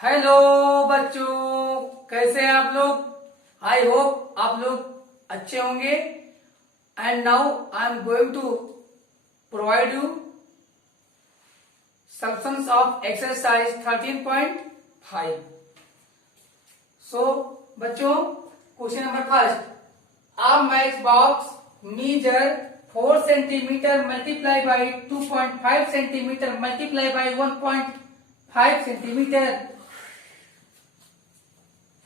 Hello बच्चों, कैसे हैं आप लोग। आई होप आप लोग अच्छे होंगे। And now I am going to provide you solutions of exercise 13.5। So बच्चों, question number first, a match box measure 4 centimeter multiply by 2.5 centimeter multiply by 1.5 centimeter.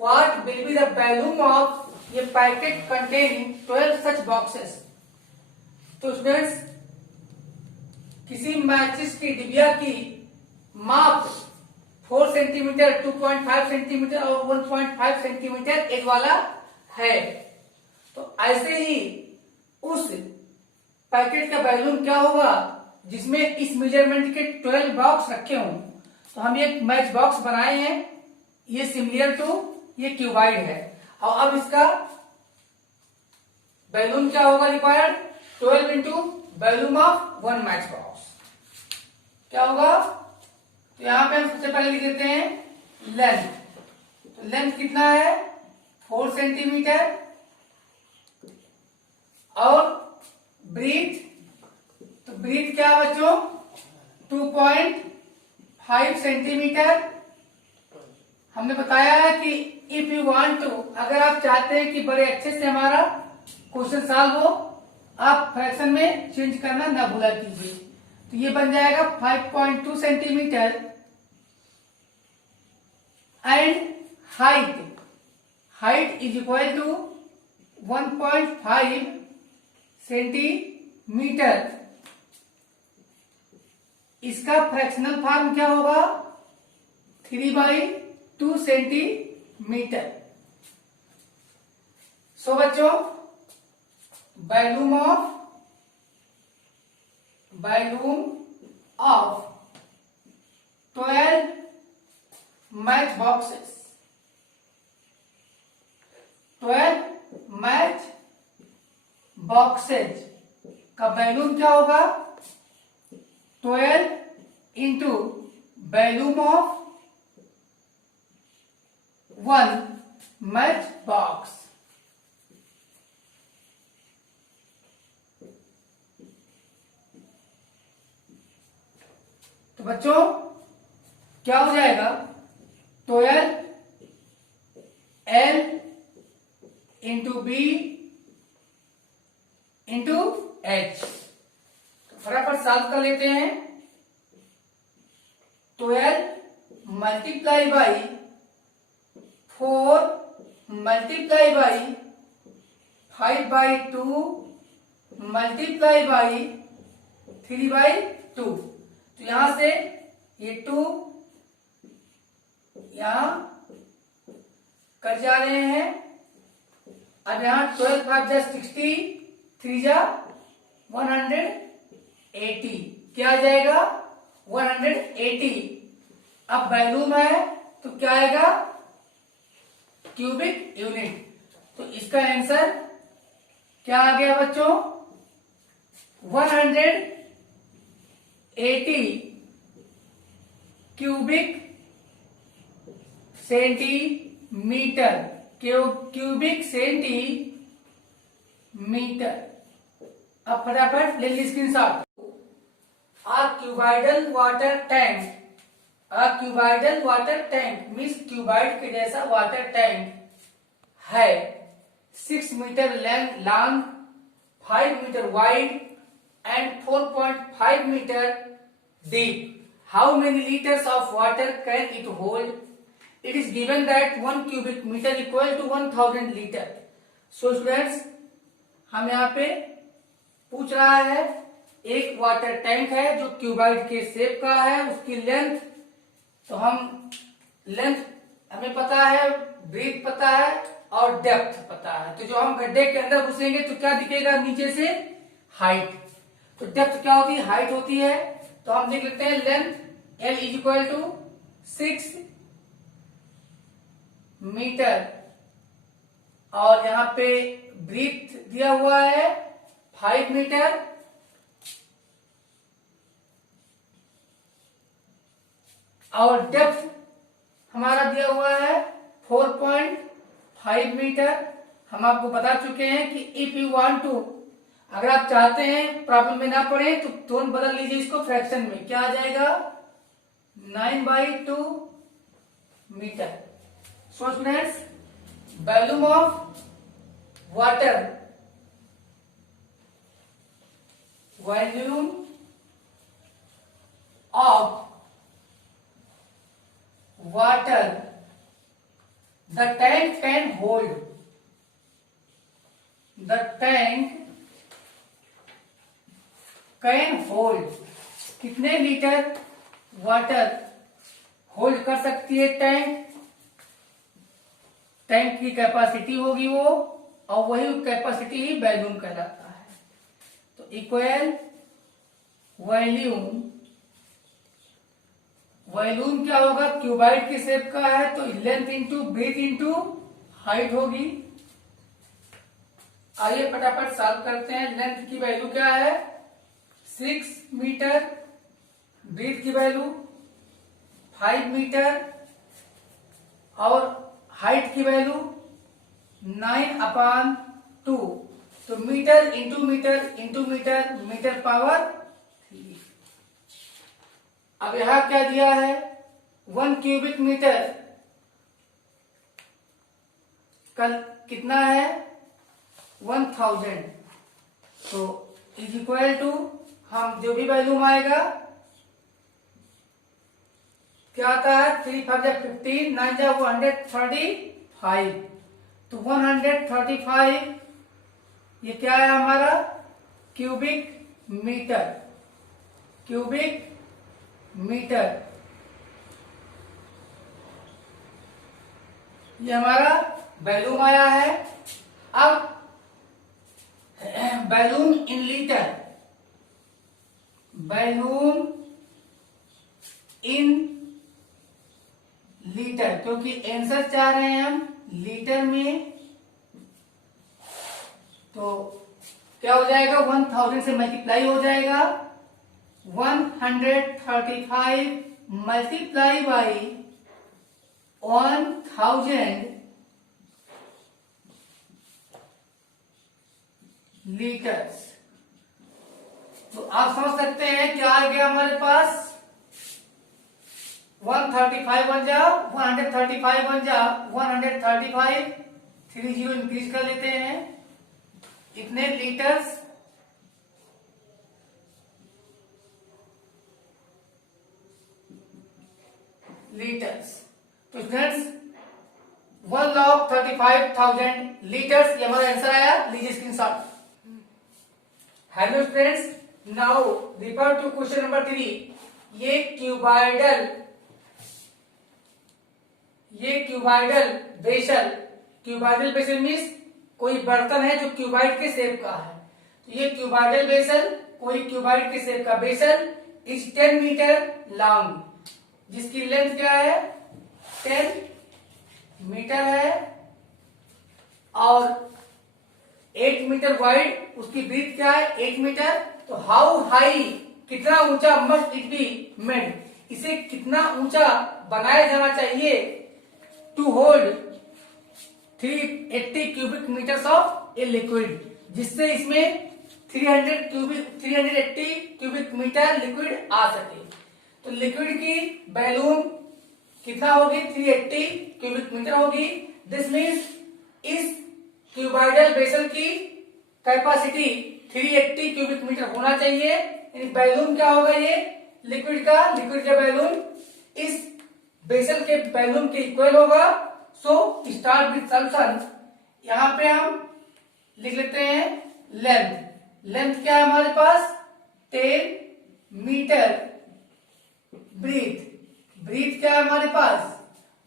What will be the volume of a packet containing 12 such boxes? तो students, किसी matches की डिबिया की माप 4 centimetre, 2.5 centimetre और 1.5 centimetre as वाला है। तो ऐसे ही उस पैकेट का वॉल्यूम क्या होगा जिसमें इस मेजरमेंट के 12 बॉक्स रखे हों। तो हम एक मैच बॉक्स बनाए हैं, ये सिमिलर टू ये क्यूबाइड है। और अब इसका वॉल्यूम क्या होगा required, 12 into volume of one match box क्या होगा। तो यहां पे हम सबसे पहले लिख देते हैं लेंथ। तो लेंथ कितना है 4 सेंटीमीटर और ब्रीथ, तो ब्रीथ क्या है बच्चों 2.5 सेंटीमीटर। हमने बताया है कि इफ यू वांट टू, अगर आप चाहते हैं कि बड़े अच्छे से हमारा क्वेश्चन सॉल्व हो, आप फ्रैक्शन में चेंज करना ना भूला कीजिए। तो ये बन जाएगा 5.2 centimetre and height is equal to 1.5 centimetre. इसका फ्रैक्शनल फॉर्म क्या होगा 3/2 सेंटीमीटर। सो बच्चों, volume of 12 match boxes, 12 match boxes का वॉल्यूम क्या होगा 12 into volume of 1 match box. तो बच्चों क्या हो जाएगा 12 L into B into H. फटाफट सॉल्व कर लेते हैं। 12 multiply by 4 multiply by 5/2 multiply by 3/2। तो यहां से ये 2 यहां कट जा रहे हैं। अब यहां 12 5 जा 60, 3 जा 180, क्या आ जाएगा 180। अब वॉल्यूम है तो क्या आएगा क्यूबिक यूनिट। तो इसका आंसर क्या आ गया बच्चों 180 क्यूबिक सेंटीमीटर, क्यूबिक सेंटीमीटर। अब फटाफट ले ली screenshot. Cuboidal water tank means cuboid के जैसा वाटर टैंक है 6 metre long, 5 metre wide and 4.5 metre deep. How many litres of water can it hold? It is given that 1 cubic metre equal to 1000 litre. So students, हम यहाँ पे पूछ रहा है एक वाटर टैंक है जो क्यूबाइड के शेप का है, उसकी लेंथ, तो हम लेंथ हमें पता है, ब्रीथ पता है और डेप्थ पता है। तो जो हम गड्ढे के अंदर घुसेंगे तो क्या दिखेगा नीचे से हाइट। तो डेप्थ क्या होती है हाइट होती है। तो हम देख लेते हैं length L is equal to 6 metre और यहाँ पे ब्रीथ दिया हुआ है 5 मीटर और डेप्थ हमारा दिया हुआ है 4.5 मीटर। हम आपको बता चुके हैं कि इफ यू वांट टू, अगर आप चाहते हैं प्रॉब्लम में ना पड़े तो तुरंत बदल लीजिए इसको फ्रैक्शन में। क्या आ जाएगा? 9/2 metre. So students, volume of water, volume of water the tank can hold, the tank can hold, कितने लीटर वाटर होल्ड कर सकती है टैंक? टैंक की कैपेसिटी होगी वो, और वही कैपेसिटी ही वॉल्यूम कहलाता है। तो इक्वल वॉल्यूम, वॉल्यूम क्या होगा? क्यूबाइड की शेप का है तो length into breadth into height होगी। आइए फटाफट सॉल्व करते हैं। लेंथ की वैल्यू क्या है? 6 मीटर, ब्रीथ की वैल्यू 5 मीटर, और हाइट की वैल्यू 9/2। तो metre into metre into metre, metre power 3। अब यहां क्या दिया है? 1 क्यूबिक मीटर कल कितना है? 1000। तो इज इक्वल टू, हम जो भी वैल्यूम आएगा क्या आता है? 3 5 15, 9 135। तो 135 ये क्या है हमारा? Cubic metre, cubic metre. ये हमारा वॉल्यूम आया है। अब volume in litre, volume in litre, क्योंकि आंसर चाह रहे हैं हम लीटर में, तो क्या हो जाएगा? 1000 से मल्टीप्लाई हो जाएगा। 135 मल्टीप्लाई बाई 1000 लीटर्स। तो आप समझ सकते हैं क्या आ गया हमारे पास? 135 बन जा 135 बन जा 135, 30 इंक्रीज कर लेते हैं। इतने लीटर्स लीटर्स। तो स्टूडेंट्स 1,35,000 लीटर्स ये हमारा आंसर आया। लीजिए screenshot. Hello students, now refer to question number 3। ये cuboidal vessel, cuboidal vessel means कोई बर्तन है जो क्यूबाइड के शेप का है। तो ये क्यूबाइडल बेसल, कोई क्यूबाइड के शेप का बेसल इज 10 मीटर लॉन्ग, जिसकी लेंथ क्या है? 10 मीटर है, और 8 मीटर वाइड। उसकी ब्रीथ क्या है? 8 मीटर। तो हाउ हाई, कितना ऊंचा मस्ट इट बी मेड, इसे कितना ऊंचा बनाया जाना चाहिए to hold 380 cubic metres of a liquid, जिससे इसमें 380 क्यूबिक मीटर लिक्विड आ सके। तो लिक्विड की वॉल्यूम कितना होगी? 380 क्यूबिक मीटर होगी। दिस मीन्स इस क्यूबाइडल बेसल की कैपेसिटी 380 क्यूबिक मीटर होना चाहिए। वॉल्यूम क्या होगा? ये लिक्विड का वॉल्यूम इस बेसल के वॉल्यूम के इक्वल होगा। So start with solution. यहां पे हम लिख लेते हैं लेंथ क्या है हमारे पास? 10 मीटर। ब्रीथ क्या है हमारे पास?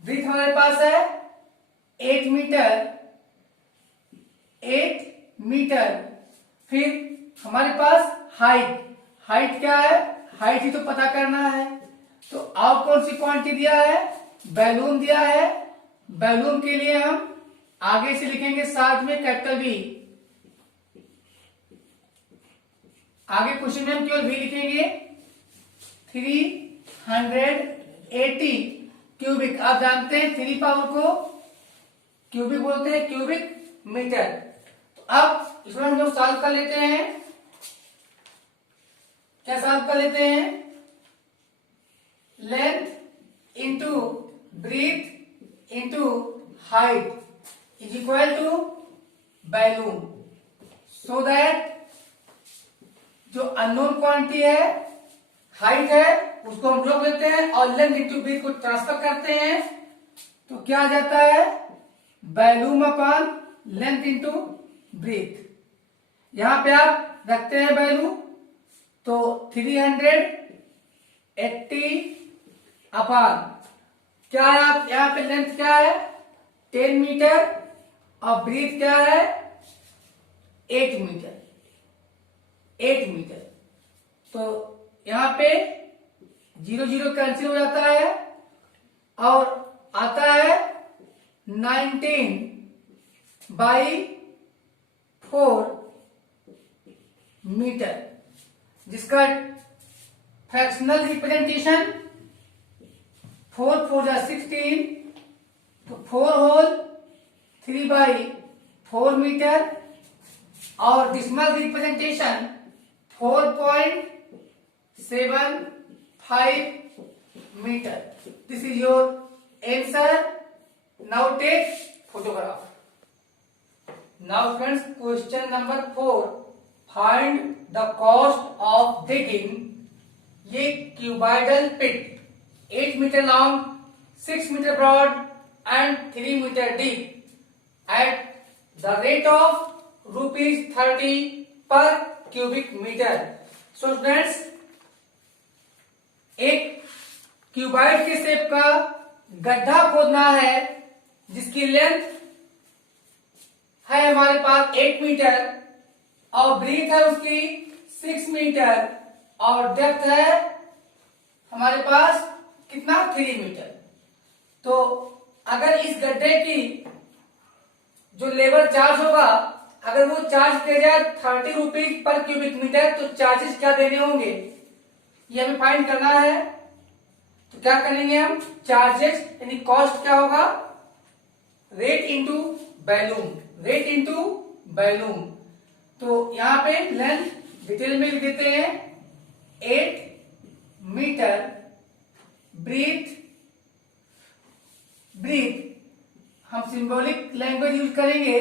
ब्रीथ हमारे पास है 8 मीटर। फिर हमारे पास हाइट क्या है? हाइट ही तो पता करना है। तो और कौन सी क्वांटिटी दिया है? वॉल्यूम दिया है। वॉल्यूम के लिए हम आगे से लिखेंगे साथ में कैपिटल वी। आगे क्वेश्चन में हम केवल वी लिखेंगे। 380 क्यूबिक। आप जानते हैं 3 पावर को क्यूबिक बोलते हैं, क्यूबिक मीटर। तो अब इसमें हम लोग सॉल्व कर लेते हैं। क्या सॉल्व कर लेते हैं? Length into breadth into height is equal to volume, so that जो अननोन क्वांटिटी है हाइट है उसको हम लोग लेते हैं और लेंथ इंटू ब्रीथ को ट्रांसफर करते हैं, तो क्या आ जाता है? Volume upon length into breadth. यहां पे आप रखते हैं वैल्यू, तो 380 अपॉन क्या है? आप यहां पे लेंथ क्या है? 10 मीटर और ब्रीथ क्या है? 8 मीटर। 8 मीटर। तो यहां पे 0 0 कैंसिल हो जाता है और आता है 19/4 मीटर, जिसका फ्रैक्शनल रिप्रेजेंटेशन 4 4 जा 16, तो 4 होल 3/4 मीटर और decimal representation 4.75 metre. This is your answer. Now take photograph. Now friends, question number 4, find the cost of digging ये cuboidal pit 8 metre long, 6 metre broad and 3 metre deep at the rate of ₹30 per cubic metre. So students, एक क्यूबाइड के shape का गड्ढा खोदना है जिसकी length है हमारे पास 8 मीटर और ब्रीथ है उसकी 6 मीटर और डेप्थ है हमारे पास कितना? 3 मीटर। तो अगर इस गड्ढे की जो लेबर चार्ज होगा, अगर वो चार्ज किया जाए ₹30 पर क्यूबिक मीटर, तो चार्जेस क्या देने होंगे ये हमें फाइंड करना है। तो क्या करेंगे हम? चार्जेस यानी कॉस्ट क्या होगा? Rate into volume, rate into volume. तो यहां पे लेंथ डिटेल में लिख देते हैं 8 मीटर, ब्रीथ हम सिंबॉलिक लैंग्वेज यूज करेंगे,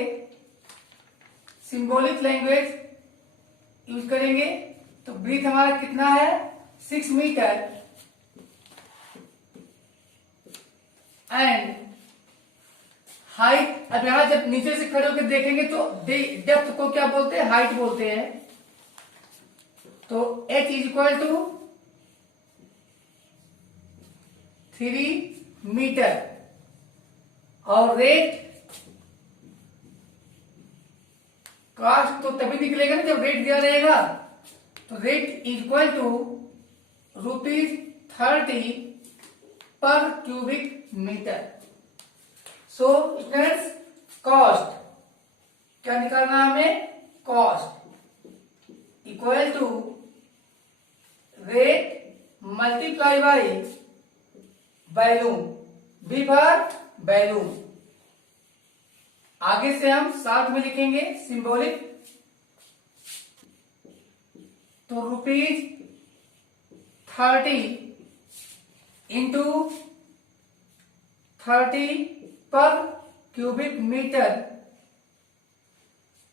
सिंबॉलिक लैंग्वेज यूज करेंगे। तो ब्रीथ हमारा कितना है? 6 मीटर एंड हाइट। अब यहां जब नीचे से खड़े होकर देखेंगे तो डेप्थ को क्या बोलते हैं? हाइट बोलते हैं। तो h is equal to 3 metre और रेट कास्ट तो तभी निकलेगा ना जब रेट दिया रहेगा। तो rate equal to ₹30 per cubic metre. So students, cost क्या निकालना है हमें? Cost equal to rate multiply by volume, B for volume. आगे से हम साथ में लिखेंगे सिंबॉलिक। तो ₹30 इंटू 30 पर क्यूबिक मीटर।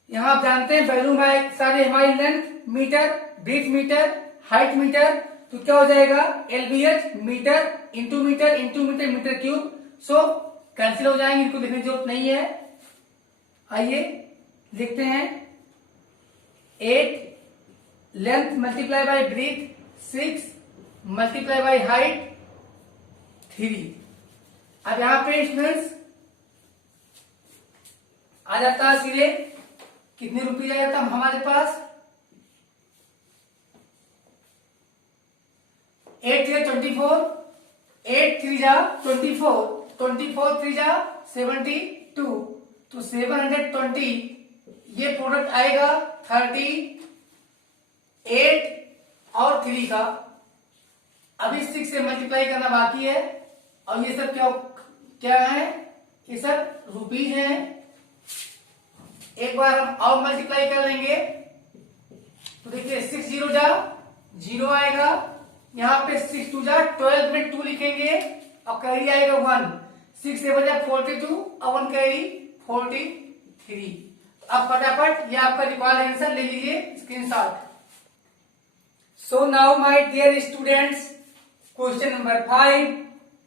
यहां आप जानते हैं वैल्यूम है सारे हमारी length metre, breadth metre, height metre. तो क्या हो जाएगा? LBH metre into metre into metre metre cube. So cancel हो जाएंगे, इनको लिखने की जरूरत नहीं है। आइए लिखते हैं 8 length multiply by breadth 6 multiply by height 3। अब यहां पे स्टूडेंट्स आ जाता है सीधे कितने रुपये आ जाता है हमारे पास? 8 3 24, 8 3 जा 24, 24 3 जा 72, तो 720 ये प्रोडक्ट आएगा 38 और 3 का। अभी 6 से मल्टीप्लाई करना बाकी है, और ये सब क्या क्या है, ये सब रुपीज हैं। एक बार हम और मल्टीप्लाई कर लेंगे तो देखिए 6 जीरो जा 0 आएगा, यहाँ पे 6 टू जा 12 में 2 लिखेंगे और कैरी आएगा 1, 6 से बजा 42 और 1 कैरी 43। अब फटाफट ये आपका रिक्वायर्ड आंसर ले लीजिए screenshot. So now my dear students, question number 5,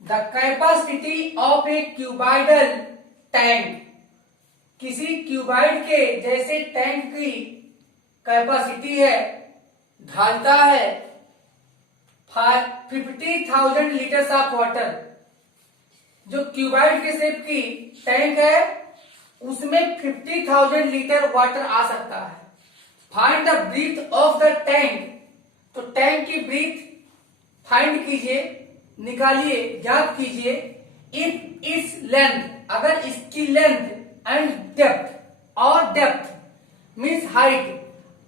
the capacity of a cuboidal tank. किसी क्यूबाइड के जैसे टैंक की कैपेसिटी है, ढालता है 50,000 लीटर्स ऑफ वाटर। जो क्यूबाइड के शेप की टैंक है उसमें 50,000 लीटर वाटर आ सकता है। Find the breadth of the tank. तो टैंक की ब्रीथ फाइंड कीजिए, निकालिए, ज्ञात कीजिए। इफ इट्स लेंथ, अगर इसकी लेंथ एंड डेप्थ और depth means height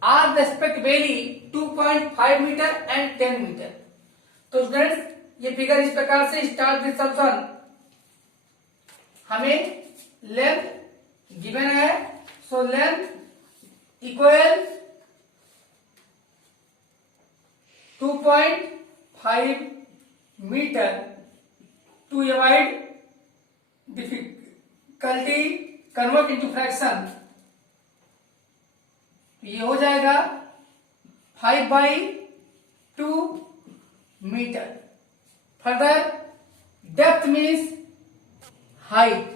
are respectively 2.5 metre and 10 metre. तो स्टूडेंट्स ये फिगर इस प्रकार से स्टार्ट विद सब्सम। हमें लेंथ गिवन है, so length equal 2.5 metre. To avoid difficulty convert into fraction, ये हो जाएगा 5/2 metre. Further depth means height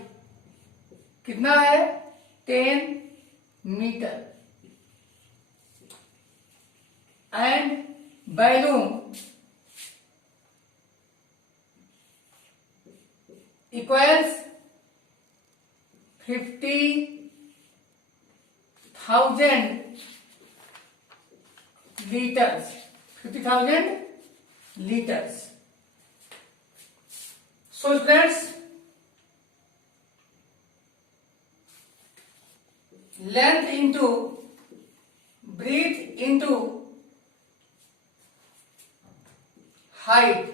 कितना है, 10 metre. And volume equals 50,000 litres, 50,000 litres. So students, length into breadth into height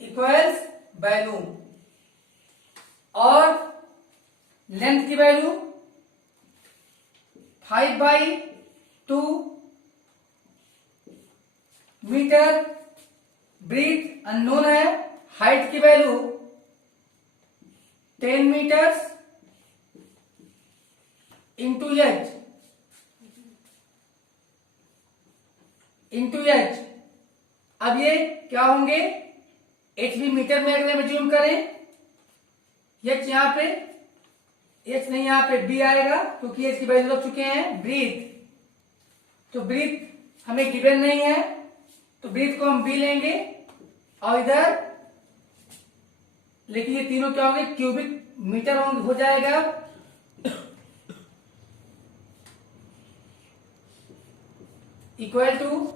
equals volume, और length की value 5/2 metre, breadth unknown है, height की value 10 metres into h. अब ये क्या होंगे, एच भी मीटर में अगर हम जूम करें, एच यहां पे, एच नहीं यहां पे बी आएगा क्योंकि एच की वैल्यू रख चुके हैं। ब्रीथ, तो ब्रीथ हमें गिवन नहीं है तो ब्रीथ को हम बी लेंगे, और इधर लेकिन ये तीनों क्या होंगे, क्यूबिक मीटर हो जाएगा। इक्वल टू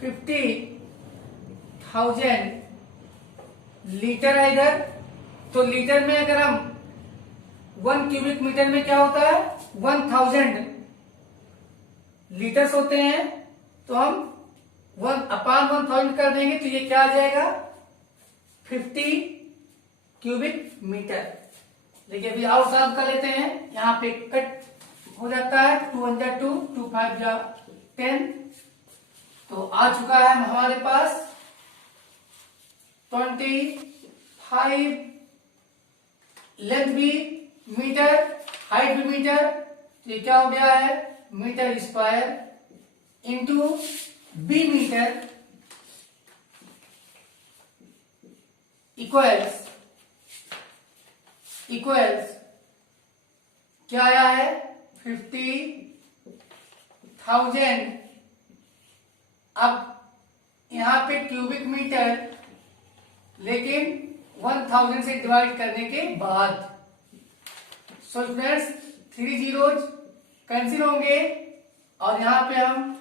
50,000 लीटर है इधर। तो लीटर में अगर हम 1 क्यूबिक मीटर में क्या होता है, 1000 लीटर्स होते हैं, तो हम 1/1000 कर देंगे तो ये क्या आ जाएगा, 50 क्यूबिक मीटर। देखिए अभी और साफ कर लेते हैं, यहाँ पे कट हो जाता है, 2 1 जा 2, 2 5 जा 10। तो आ चुका है हमारे पास 25, लेंथ भी मीटर, हाइट भी मीटर, तो ये क्या हो गया है, metre square into b metre equals क्या आया है, 50,000। अब यहां पे क्यूबिक मीटर, लेकिन 1000 से डिवाइड करने के बाद। सो स्टूडेंट्स 3 जीरोज कैंसिल होंगे और यहां पे हम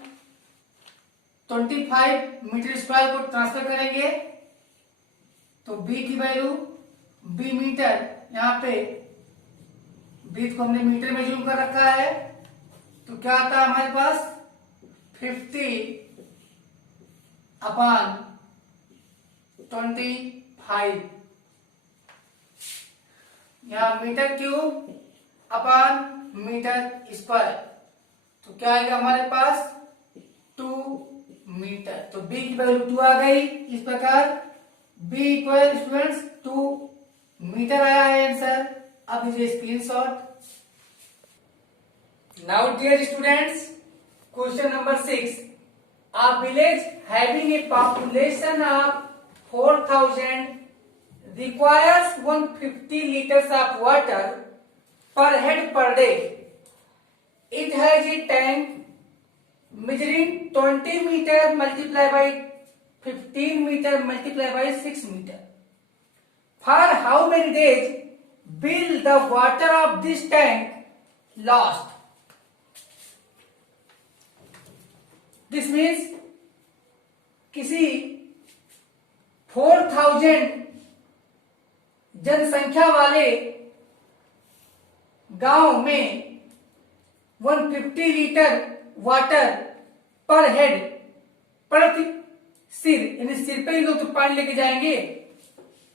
25 मीटर स्क्वायर को ट्रांसफर करेंगे, तो बी की वैल्यू, बी मीटर, यहां पे ब्रीथ को हमने मीटर में जूम कर रखा है, तो क्या आता है हमारे पास, 50 अपॉन 25, यहाँ metre cube upon metre square, तो क्या आएगा हमारे पास 2 मीटर। तो b की वैल्यू 2 आ गई। इस प्रकार b इक्वल स्टूडेंट्स 2 मीटर आया है आंसर। अब इसे screenshot. Now dear students, question number 6, a village having a population of 4000 requires 150 liters of water per head per day. It has a tank measuring 20 meter multiplied by 15 meter multiplied by 6 meter. For how many days will the water of this tank last? This means किसी 4000 जनसंख्या वाले गांव में 150 litre water पर head, प्रति सिर, यानी सिर पे ही लोग तो पानी लेके जाएंगे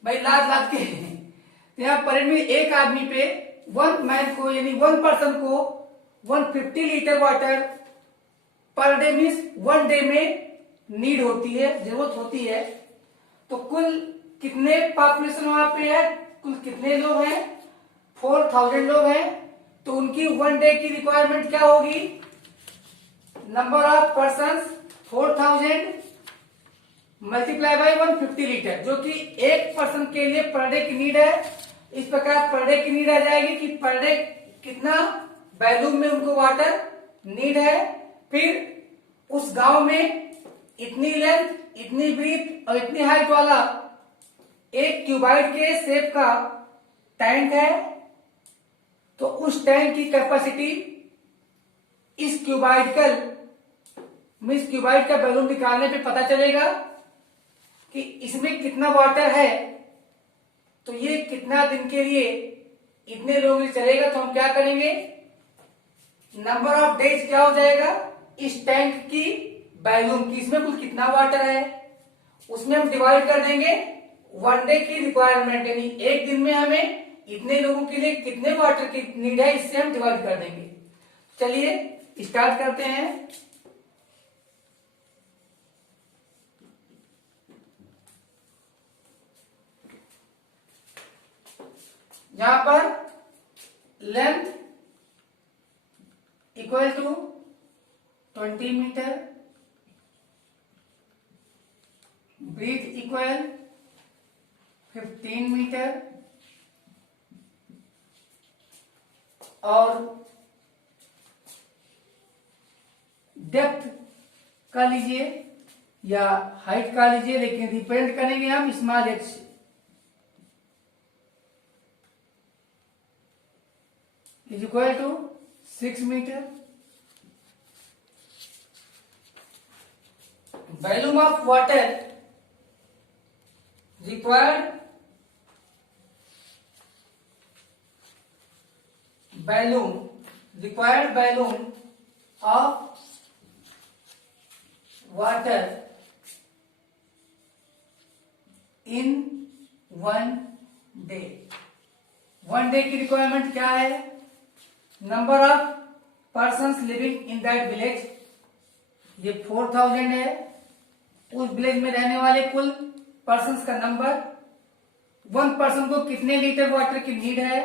भाई, लाद लाद के। तो यहाँ पर में एक आदमी पे 1 मैन को, यानी 1 पर्सन को 150 litre water per day means 1 day में नीड होती है, जरूरत होती है। तो कुल कितने पॉपुलेशन वहां पे है, कुल कितने लोग हैं, 4000 लोग हैं। तो उनकी 1 डे की रिक्वायरमेंट क्या होगी, number of persons 4000 multiply by 150 litre, जो कि एक पर्सन के लिए पर डे की नीड है। इस प्रकार पर डे की नीड आ जाएगी कि पर डे कितना वैल्यूम में उनको वाटर नीड है। फिर उस गांव में इतनी लेंथ, इतनी ब्रीथ और इतनी हाइट वाला एक क्यूबाइड के शेप का टैंक है। तो उस टैंक की कैपेसिटी इस क्यूबाइडिकल मीन्स क्यूबाइड का बैलून निकालने पे पता चलेगा कि इसमें कितना वाटर है। तो ये कितना दिन के लिए इतने लोगों के चलेगा। तो हम क्या करेंगे, नंबर ऑफ डेज क्या हो जाएगा इस टैंक की वैल्यूम की, इसमें कुल कितना वाटर है उसमें हम डिवाइड कर देंगे 1 डे की रिक्वायरमेंट, यानी एक दिन में हमें इतने लोगों के लिए कितने वाटर की नीड है, इससे हम डिवाइड कर देंगे। चलिए स्टार्ट करते हैं। यहां पर length equal to 20 metre, breadth equal 15 metre और डेप्थ का लीजिए या हाइट का लीजिए, लेकिन रिप्रेजेंट करेंगे हम स्मॉल h से। Is equal to 6 metre. Volume of water required, required volume of water in 1 day. 1 day की रिक्वायरमेंट क्या है, number of persons living in that village, ये 4000 है। उस विलेज में रहने वाले कुल पर्सन्स का नंबर, 1 पर्सन को कितने लीटर वाटर की नीड है,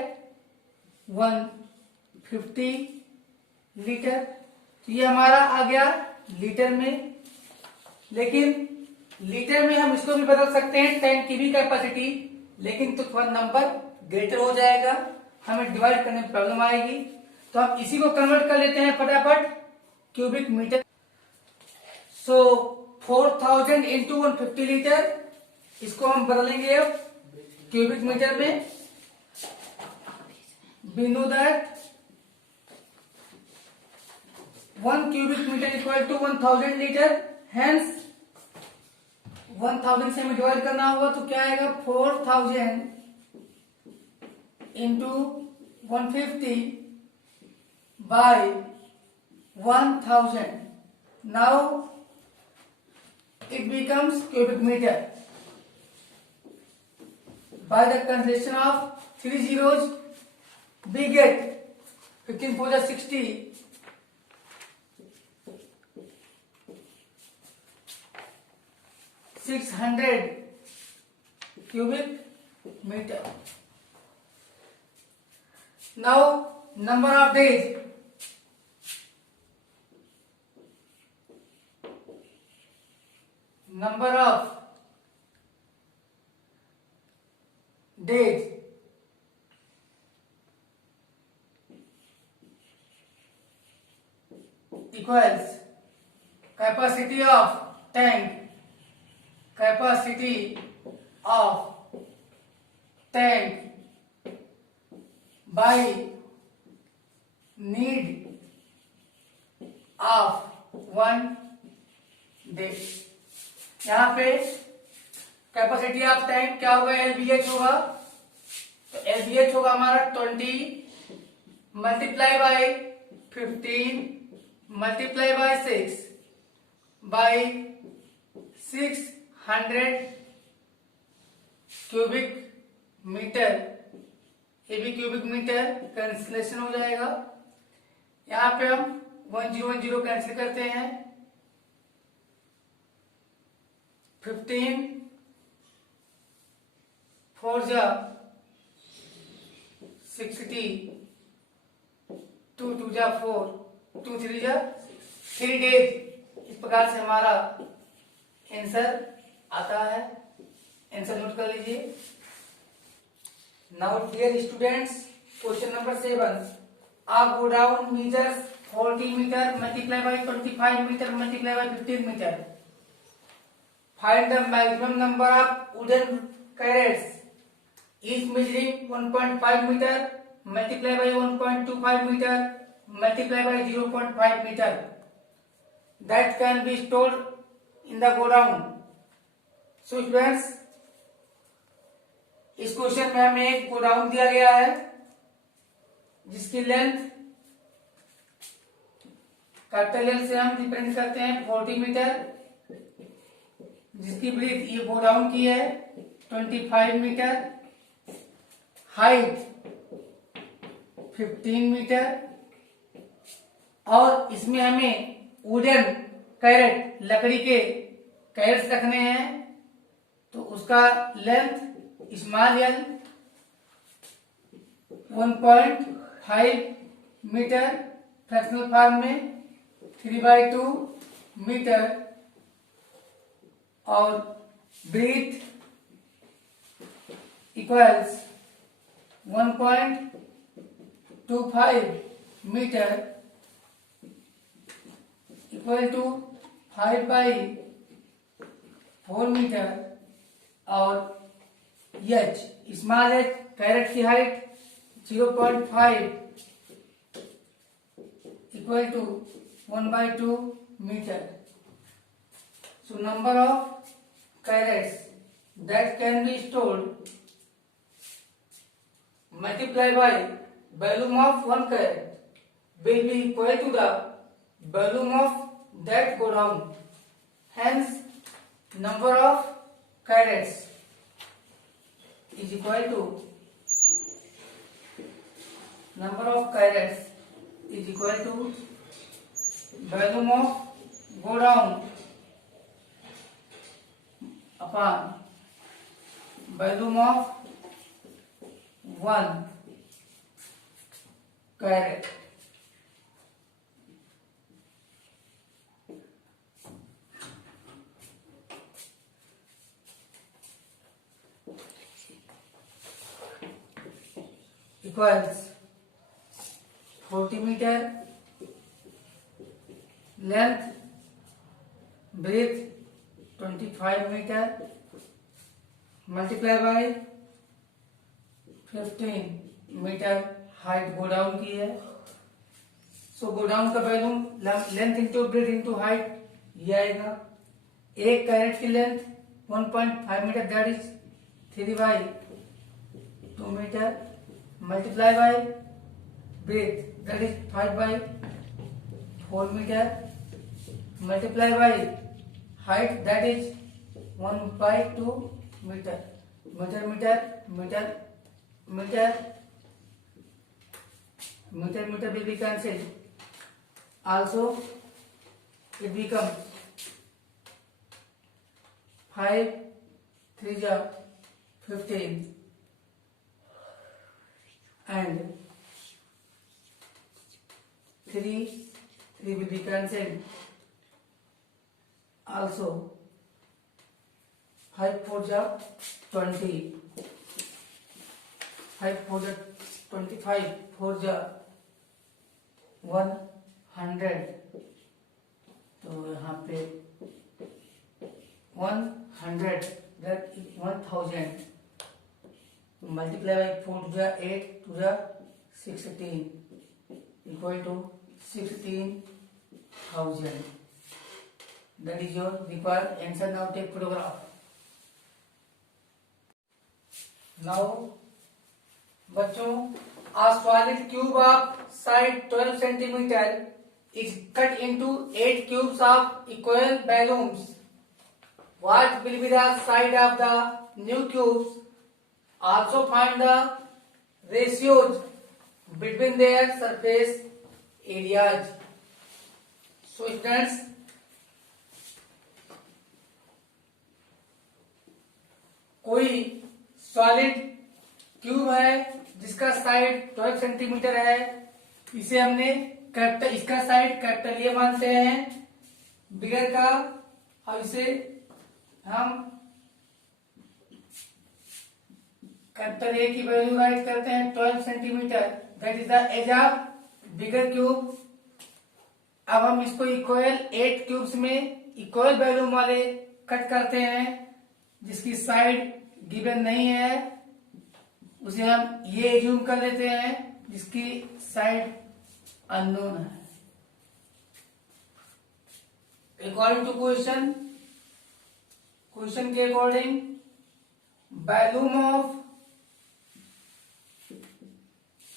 150 लीटर। तो ये हमारा आ गया लीटर में, लेकिन लीटर में हम इसको भी बदल सकते हैं, टैंक की भी कैपेसिटी, लेकिन तो थोड़ा नंबर ग्रेटर हो जाएगा, हमें डिवाइड करने में प्रॉब्लम आएगी। तो हम इसी को कन्वर्ट कर लेते हैं फटाफट क्यूबिक मीटर। सो 4000 इंटू 150 लीटर, इसको हम बदलेंगे अब क्यूबिक मीटर में। We know that 1 cubic meter equal to 1000 litre, hence 1000 से हमें डिवाइड करना होगा। तो क्या आएगा, 4000 into 150 by 1000। Now it becomes cubic meter. By the cancellation of 3 zeros, we get 15 4 60, 600 cubic meter. Now, number of days. Number of days equals capacity of tank. Capacity of tank by need of 1 day. यहाँ पे capacity of tank क्या होगा? एलबीएच होगा. तो एलबीएच होगा हमारा 20 multiply by 15 multiply by 6 by 600 cubic metre. ये भी क्यूबिक मीटर कैंसिलेशन हो जाएगा. यहाँ पे हम 1010 कैंसिल करते हैं. 15 4 जा 60, 2 2 जा 4, 2 3 जा 3 डेज. इस प्रकार से हमारा आंसर आता है. आंसर नोट कर लीजिए. Now dear students, question number 7. A godown measures 40 meter multiplied by 25 meter multiplied by 15 meter. Find the maximum number of wooden carats. Each measuring 1.5 meter multiplied by 1.25 meter multiplied by 0.5 meter. That can be stored in the godown. So students, इस question में हमें एक godown दिया गया है जिसकी length capital L से हम रिप्रेजेंट करते हैं 40 मीटर, जिसकी ब्रीथ ये गोडाउन की है 25 मीटर, हाइट 15 मीटर, और इसमें हमें वुडन कैरेट लकड़ी के कैरेट्स रखने हैं. तो उसका length small l 1.5 metre, fractional form में 3/2 मीटर, और breadth equals 1.25 metre equal to 5/4 metre, और एच स्मॉल एच कैरेट की हाइट 0.5 इक्वल टू 1/2 metre. So number of carats that can be stored multiplied by volume of 1 carat will be equal to the volume of that godown. Hence, number of carats is equal to volume of godown upon volume of 1 carat. Equals 40 meter length, breadth 25 meter multiply by 15 metre height godown की है. So godown का value length into breadth into height ये आएगा. एक crate की length 1.5 metre, that is 3/2 metre, multiply by breadth that is 5/4 meter, multiply by height that is 1/2 meter. Meter, meter, meter, meter, meter, meter will be cancelled. Also, it becomes 5 3 ja 15 and 3 will be cancelled. Also 5 4 ja 20, 5 4 ja 25, 4 ja 100, तो यहाँ पे 100 that is 1000 multiply by 4 to the 8 to the 16 equal to 16,000. That is your required answer. Now take photograph. Now बच्चों, a solid cube of side 12 centimeter is cut into 8 cubes of equal balloons. What will be the side of the new cubes? Also find the ratios between their surface areas. So students, कोई solid cube है जिसका side 12 centimetre है, इसे हमने capital, इसका side capital A मानते हैं बिगर का, और इसे हम कैपिटल ए की वैल्यू राइट करते हैं 12 centimetre. That is the edge of bigger cube. अब हम इसको इक्वल 8 क्यूब्स में इक्वल वैल्यू वाले कट करते हैं, जिसकी साइड गिवन नहीं है उसे हम ये एज्यूम कर लेते हैं, जिसकी साइड अननोन है. अकॉर्डिंग टू क्वेश्चन के अकॉर्डिंग वॉल्यूम ऑफ,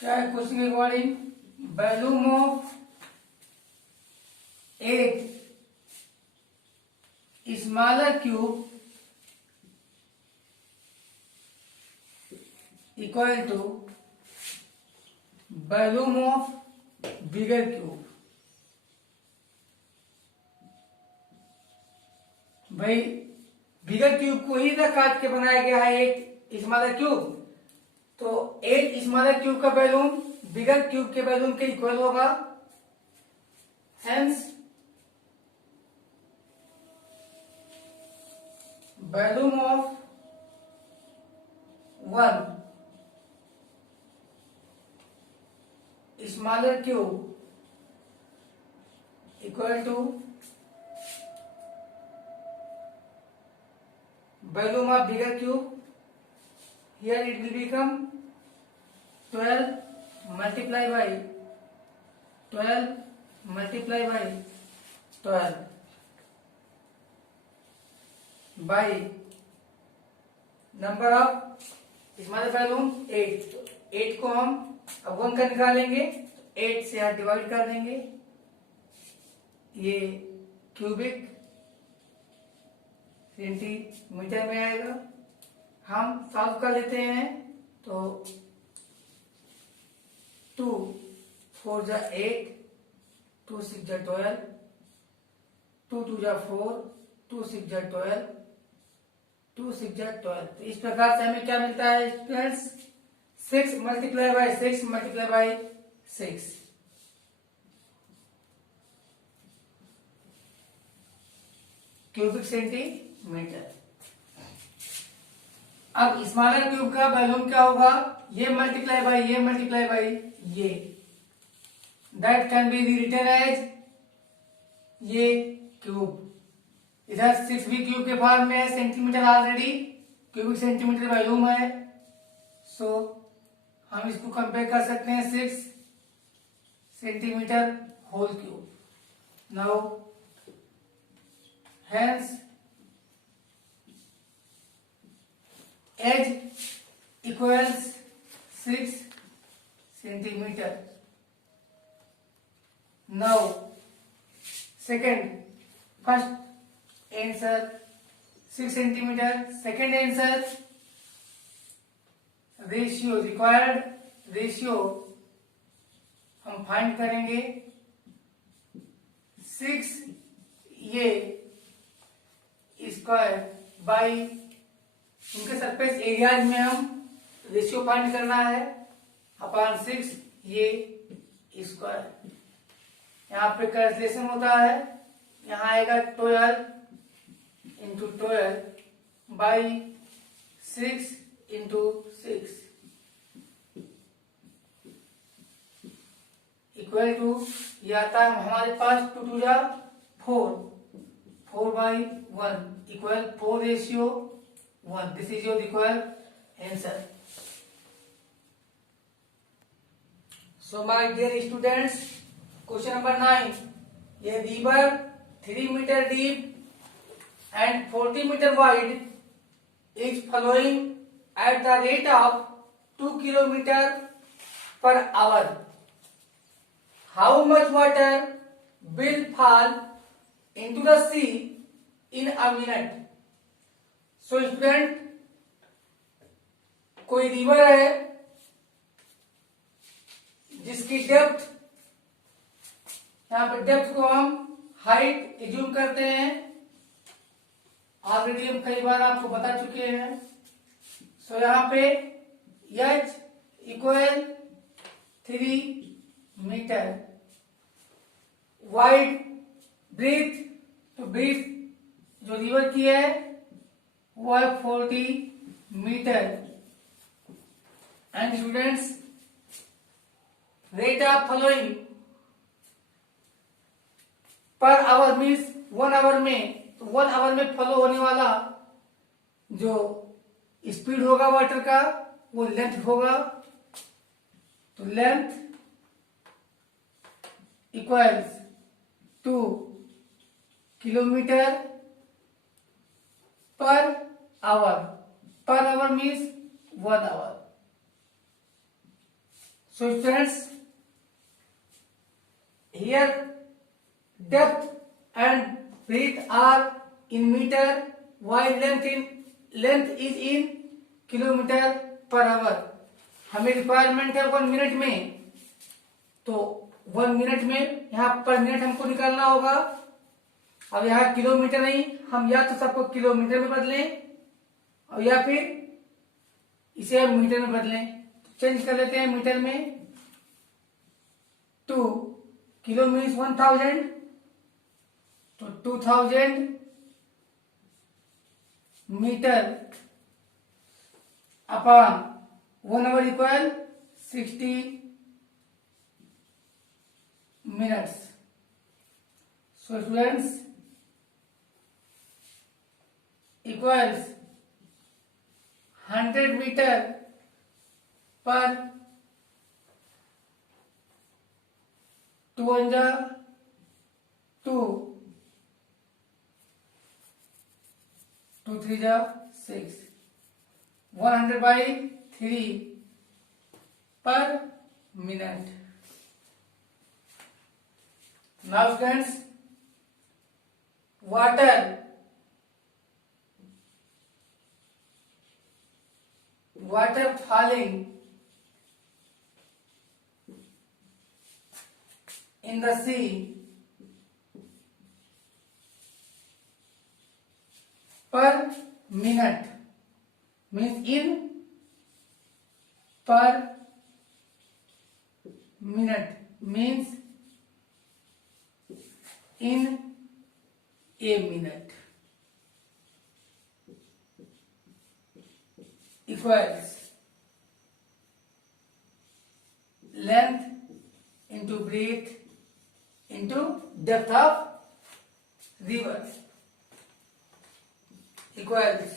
क्या है क्वेश्चन के according, volume of 8 smaller cube equal to volume of bigger cube. भाई बिगर क्यूब को ही ना काट के बनाया गया है 8 स्मॉलर क्यूब, तो 8 स्मॉलर क्यूब का वॉल्यूम बिगर क्यूब के वॉल्यूम के इक्वल होगा. Hence volume of 1 smaller cube equal to volume of bigger cube. Here it will become 12 multiply by 12 multiply by 12 by number of smaller volume 8. 8 को हम अब 1 का निकालेंगे, 8 से यहाँ डिवाइड कर देंगे, ये क्यूबिक सेंटीमीटर में आएगा. हम सॉल्व कर लेते हैं, तो 2 4 जा 8, 2 6 जा 12, 2 2 जा 4, 2 6 जा 12, 2 6 जा 12. तो इस प्रकार से हमें क्या मिलता है students, 6 multiply by 6 multiply by 6. Cubic centimetre. अब स्मॉलर क्यूब का वॉल्यूम क्या होगा, ये मल्टीप्लाई बाय ये मल्टीप्लाई बाय ये, that can be written as ये क्यूब. इधर 6 भी क्यूब के फॉर्म में है, centimetre already cubic centimetre volume है, सो हम इसको कंपेयर कर सकते हैं 6 centimetre whole cube. Now hence edge equals 6 centimetre. Now second, first answer 6 centimetre. Second answer ratio, required ratio हम फाइंड करेंगे 6 ये स्क्वायर बाई उनके सरफेस एरियाज में हम रेशियो फाइंड करना है अपॉन 6 ये स्क्वायर। यहाँ पे कैलकुलेशन होता है, यहाँ आएगा 12 into 12 by 6 into 6 equal to, ये आता है हमारे पास 2 2 जा 4, 4 by 1 equal 4 ratio 1। This is your required answer. So my dear students, question number 9, ये river 3 metre deep and 40 metre wide is flowing at the rate of 2 kilometer per hour. How much water will fall into the sea in a minute? So student, कोई river है जिसकी depth, यहाँ पे depth को हम height assume करते हैं, already हम कई बार आपको बता चुके हैं। सो यहाँ पे h equal 3 metre, wide breadth, तो ब्रीथ जो रिवर की है वो है 40 metre. And students, rate of flowing per hour means 1 hour में, तो 1 आवर में फ्लो होने वाला जो स्पीड होगा वाटर का वो लेंथ होगा, तो length equals to kilometre per hour. Per hour means 1 hour. So students, here depth and breadth are in metre while length is in kilometre per hour. हमें रिक्वायरमेंट है 1 मिनट में, तो 1 minute में यहाँ पर मिनट हमको निकालना होगा। अब यहाँ किलोमीटर नहीं, हम या तो सबको किलोमीटर में बदलें और या फिर इसे हम मीटर में बदलें। तो चेंज कर लेते हैं मीटर में। 2 किलो मीन्स 1000, तो 2000 metre upon 1 hour equal 60 minutes. So students, equals 100 metre per 2 2 2 3 6, 100 by 3 per minute. Now students, water falling in the sea per minute means in per minute means in a minute equals length into breadth into depth of river equals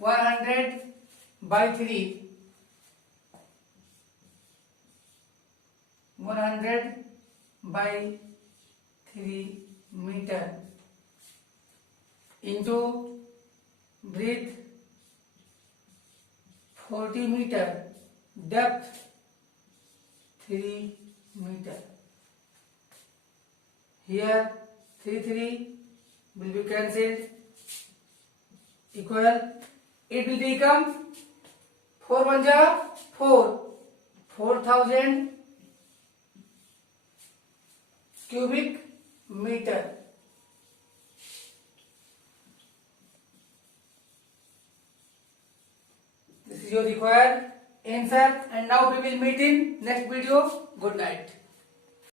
100 by 3, 100 by 3 meter into breadth 40 meter, depth 3 meter. Here 3 will be cancelled, equal, it will become 4 1 ja 4, 4000 cubic meter. This is your required answer, and now we will meet in next video. Good night.